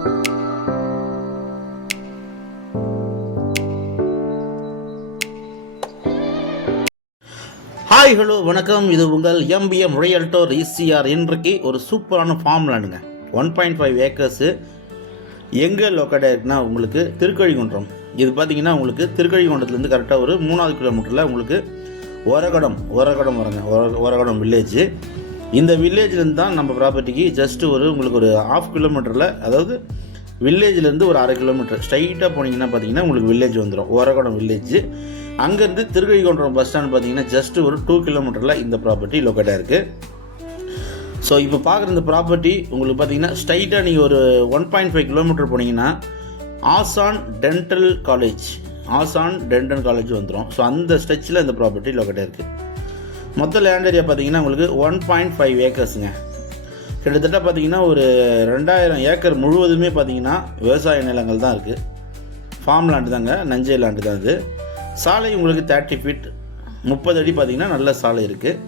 Hi hello வணக்கம். இது உங்கள் எம்பிஎம் ரியல்டர் ECR. இன்றைக்கு ஒரு சூப்பரான ஃபார்ம் லேண்டுங்க. 1.5 ஏக்கர்ஸு எங்கே லொக்கேட்டாக இருக்குன்னா உங்களுக்கு திருக்கழிகுன்றம். இது பார்த்தீங்கன்னா உங்களுக்கு திருக்கழிகுன்றத்துலேருந்து கரெக்டாக ஒரு 3வது கிலோமீட்டரில் உங்களுக்கு ஒரகடம் வருங்க. ஒரகடம் வில்லேஜ். இந்த வில்லேஜ்லேருந்து தான் நம்ம ப்ராப்பர்ட்டிக்கு ஜஸ்ட்டு உங்களுக்கு ஒரு 1/2 கிலோமீட்டரில், அதாவது வில்லேஜ்லேருந்து ஒரு 1/2 கிலோமீட்டர் ஸ்ட்ரைட்டாக போனீங்கன்னா பார்த்தீங்கன்னா உங்களுக்கு வில்லேஜ் வந்துடும், ஒரகடம் வில்லேஜ். அங்கேருந்து திருக்கழிகுன்றம் பஸ் ஸ்டாண்ட் பார்த்தீங்கன்னா ஜஸ்ட் ஒரு 2 கிலோமீட்டரில் இந்த ப்ராப்பர்ட்டி லொக்கேட்டாக இருக்குது. ஸோ இப்போ பார்க்குற இந்த ப்ராப்பர்ட்டி உங்களுக்கு பார்த்தீங்கன்னா ஸ்ட்ரைட்டாக நீங்கள் ஒரு 1.5 கிலோமீட்டர் போனீங்கன்னா ஆசான் டென்டல் காலேஜ் வந்துடும். ஸோ அந்த ஸ்ட்ரெச்சில் இந்த ப்ராப்பர்ட்டி லொக்கேட்டாக இருக்குது. மொத்த லேண்ட் ஏரியா பார்த்தீங்கன்னா உங்களுக்கு 1.5 ஏக்கர்ஸுங்க. கிட்டத்தட்ட பார்த்தீங்கன்னா ஒரு 2000 ஏக்கர் முழுவதுமே பார்த்தீங்கன்னா விவசாய நிலங்கள் தான் இருக்குது. ஃபார்ம் லேண்டு தாங்க, நஞ்சை லேண்டு தான் இது. சாலை உங்களுக்கு 30 ஃபீட் 30 அடி பார்த்தீங்கன்னா நல்ல சாலை இருக்குது.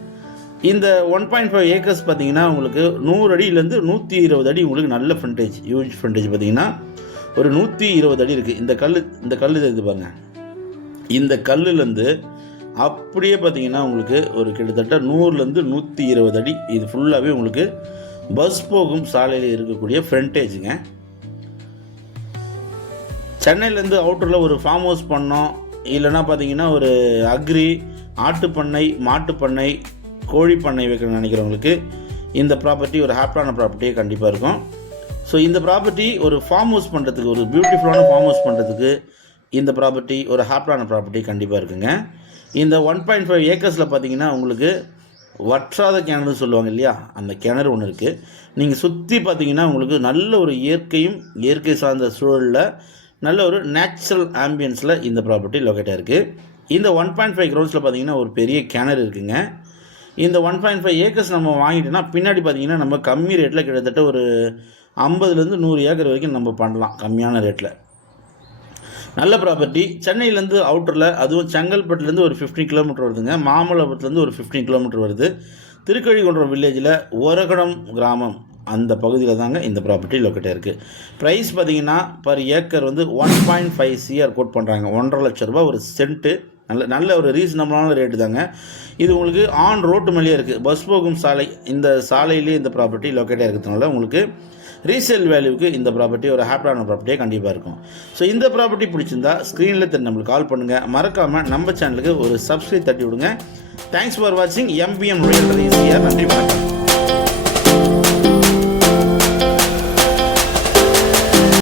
இந்த 1.5 ஏக்கர்ஸ் பார்த்தீங்கன்னா உங்களுக்கு 100 அடியிலேருந்து 120 அடி உங்களுக்கு நல்ல ஃப்ரண்டேஜ், ஹியூஜ் ஃப்ரண்டேஜ் பார்த்தீங்கன்னா ஒரு 120 அடி இருக்குது. இந்த கல் இது பாருங்க. இந்த கல்லுலேருந்து அப்படியே பார்த்தீங்கன்னா உங்களுக்கு ஒரு கிட்டத்தட்ட 100லேருந்து 120 அடி இது ஃபுல்லாகவே உங்களுக்கு பஸ் போகும் சாலையில் இருக்கக்கூடிய ஃப்ரண்டேஜுங்க. சென்னையிலேருந்து அவுட்டரில் ஒரு ஃபார்ம் ஹவுஸ் பண்ணோம், இல்லைனா பார்த்தீங்கன்னா ஒரு அக்ரி, ஆட்டுப்பண்ணை, மாட்டுப்பண்ணை, கோழிப்பண்ணை வைக்கணும்னு நினைக்கிறவங்களுக்கு இந்த ப்ராப்பர்ட்டி ஒரு ஹாப்பியான ப்ராப்பர்ட்டியே கண்டிப்பாக இருக்கும். ஸோ இந்த ப்ராப்பர்ட்டி ஒரு ஃபார்ம் ஹவுஸ் பண்ணுறதுக்கு, ஒரு பியூட்டிஃபுல்லான ஃபார்ம் ஹவுஸ் பண்ணுறதுக்கு இந்த ப்ராப்பர்ட்டி ஒரு ஹாப்பியான ப்ராப்பர்ட்டி கண்டிப்பாக இருக்குங்க. இந்த 1.5 ஏக்கர்ஸில் பார்த்தீங்கன்னா உங்களுக்கு வற்றாத கிணறு சொல்லுவாங்க இல்லையா, அந்த கிணறு ஒன்று இருக்குது. நீங்கள் சுற்றி பார்த்தீங்கன்னா உங்களுக்கு நல்ல ஒரு இயற்கை சார்ந்த சூழலில் நல்ல ஒரு நேச்சுரல் ஆம்பியன்ஸில் இந்த ப்ராப்பர்ட்டி லொக்கேட்டாக இருக்குது. இந்த 1.5 கிரவுண்ட்ஸில் பார்த்தீங்கன்னா ஒரு பெரிய கிணறு இருக்குங்க. இந்த 1.5 ஏக்கர்ஸ் நம்ம வாங்கிட்டோன்னா பின்னாடி பார்த்தீங்கன்னா நம்ம கம்மி ரேட்டில் கிட்டத்தட்ட ஒரு 50லேருந்து 100 ஏக்கர் வரைக்கும் நம்ம பண்ணலாம் கம்மியான ரேட்டில். நல்ல ப்ராப்பர்ட்டி. சென்னையிலேருந்து அவுட்டரில், அதுவும் செங்கல்பட்டுலேருந்து ஒரு 15 கிலோமீட்டர் வருதுங்க. மாமல்லபுரத்துலேருந்து ஒரு 15 கிலோமீட்டர் வருது. திருக்கழிகுன்றம் வில்லேஜில் ஒரகடம் கிராமம் அந்த பகுதியில் தாங்க இந்த ப்ராப்பர்ட்டி லொக்கேட்டாக இருக்குது. ப்ரைஸ் பார்த்தீங்கன்னா பர் ஏக்கர் 1.5 CR கோட் பண்ணுறாங்க. 1.5 லட்ச ரூபா ஒரு சென்ட்டு. நல்ல ஒரு ரீசனபிளான ரேட்டு தாங்க. இது உங்களுக்கு ஆன் ரோட்டு மேலேயே இருக்குது, பஸ் போகும் சாலை. இந்த சாலையிலே இந்த ப்ராப்பர்ட்டி லொக்கேட்டாக இருக்கிறதுனால உங்களுக்கு ரீசேல் வேல்யூக்கு இந்த ப்ராப்பர்ட்டி ஒரு ஹாப்பியான ப்ராப்பர்ட்டியாக கண்டிப்பாக இருக்கும். ஸோ இந்த ப்ராப்பர்ட்டி பிடிச்சிருந்தா ஸ்க்ரீனில் தெரிஞ்சு நம்மளுக்கு கால் பண்ணுங்கள். மறக்காமல் நம்ம சேனலுக்கு ஒரு சப்ஸ்கிரைப் தட்டி விடுங்க. தேங்க்ஸ் ஃபார் வாட்சிங் எம்பிஎம் ரியல்டர் ECR. நன்றி, வணக்கம்.